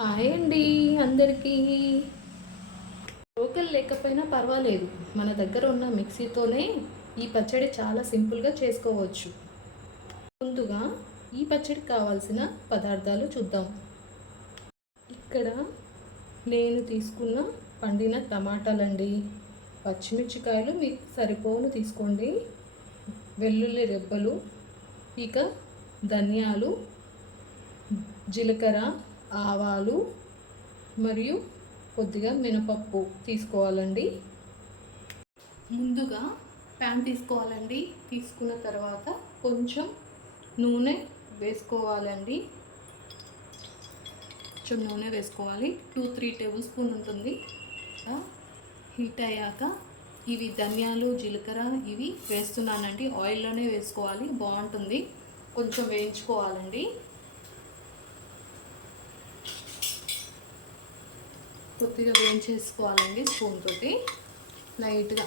Hi అండి అందరికీ. రోకలు లేకపోయినా పర్వాలేదు, మన దగ్గర ఉన్న మిక్సీతోనే ఈ పచ్చడి చాలా సింపుల్గా చేసుకోవచ్చు. ముందుగా ఈ పచ్చడికి కావాల్సిన పదార్థాలు చూద్దాం. ఇక్కడ నేను తీసుకున్న పండిన టమాటాలండి, పచ్చిమిర్చికాయలు మీకు సరిపోను తీసుకోండి, వెల్లుల్లి రెబ్బలు, ఇక ధనియాలు, జీలకర్ర, ఆవాలు మరియు కొద్దిగా మినపప్పు తీసుకోవాలండి. ముందుగా ప్యాన్ తీసుకోవాలండి. తీసుకున్న తర్వాత కొంచెం నూనె వేసుకోవాలండి. కొంచెం నూనె వేసుకోవాలి, 2-3 టేబుల్ స్పూన్ ఉంటుంది. హీట్ అయ్యాక ఇవి ధనియాలు, జీలకర్ర ఇవి వేస్తున్నానండి. ఆయిల్లోనే వేసుకోవాలి, బాగుంటుంది. కొంచెం వేయించుకోవాలండి. కొద్దిగా వేయించేసుకోవాలండి స్పూన్ తోటి, లైట్గా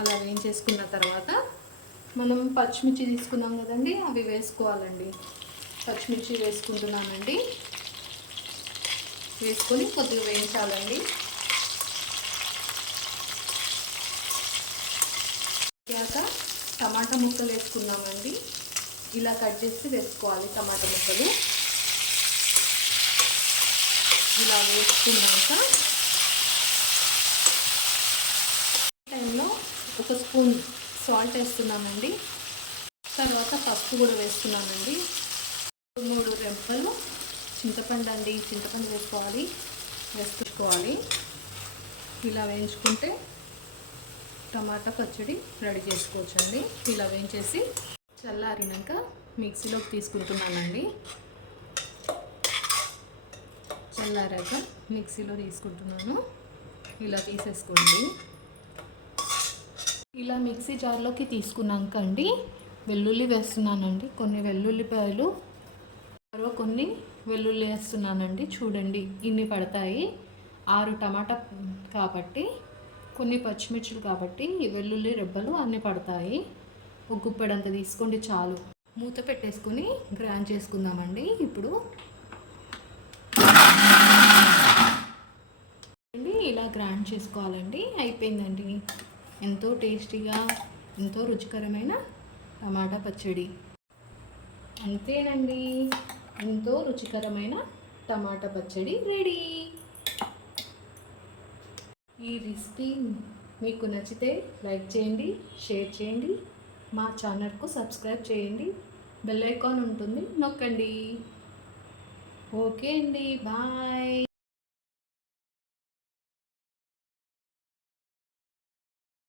అలా వేయించేసుకున్న తర్వాత మనం పచ్చిమిర్చి తీసుకున్నాం కదండి, అవి వేసుకోవాలండి. పచ్చిమిర్చి వేసుకుంటున్నానండి. వేసుకొని కొద్దిగా వేయించాలండి. అయ్యాక టమాటా ముక్కలు వేసుకున్నామండి. ఇలా కట్ చేసి వేసుకోవాలి టమాటా ముక్కలు. ఇలా వేసుకున్నాక టైంలో 1 స్పూన్ సాల్ట్ వేస్తున్నామండి. తర్వాత పసుపు కూడా వేస్తున్నామండి. 3 రెబ్బలు చింతపండు అండి, చింతపండు వేసుకోవాలి. ఇలా వేయించుకుంటే టమాటా పచ్చడి రెడీ చేసుకోవచ్చండి. ఇలా వేయించేసి చల్లారినాక మిక్సీలోకి తీసుకుంటున్నానండి. చల్లారాక మిక్సీలో తీసుకుంటున్నాను. ఇలా తీసేసుకోండి. ఇలా మిక్సీ జార్లోకి తీసుకున్నాక అండి వెల్లుల్లి వేస్తున్నానండి. కొన్ని వెల్లుల్లిపాయలు, మరో కొన్ని వెల్లుల్లి వేస్తున్నానండి. చూడండి, ఇన్ని పడతాయి. 6 టమాటా కాబట్టి, కొన్ని పచ్చిమిర్చులు కాబట్టి ఈ వెల్లుల్లి రెబ్బలు అన్నీ పడతాయి. ఒక గుప్పెడంత తీసుకోండి చాలు. మూత పెట్టేసుకొని గ్రైండ్ చేసుకుందామండి. ఇప్పుడు ఇలా గ్రైండ్ చేసుకోవాలండి. అయిపోయిందండి. ఎంతో టేస్టీగా, ఎంతో రుచికరమైన టమాటా పచ్చడి. అంతేనండి, ఎంతో రుచికరమైన టమాటా పచ్చడి రెడీ. ఈ రెసిపీ మీకు నచ్చితే లైక్ చేయండి, షేర్ చేయండి, మా ఛానల్కు సబ్స్క్రైబ్ చేయండి. బెల్ ఐకాన్ ఉంటుంది, నొక్కండి. ఓకే అండి, బాయ్.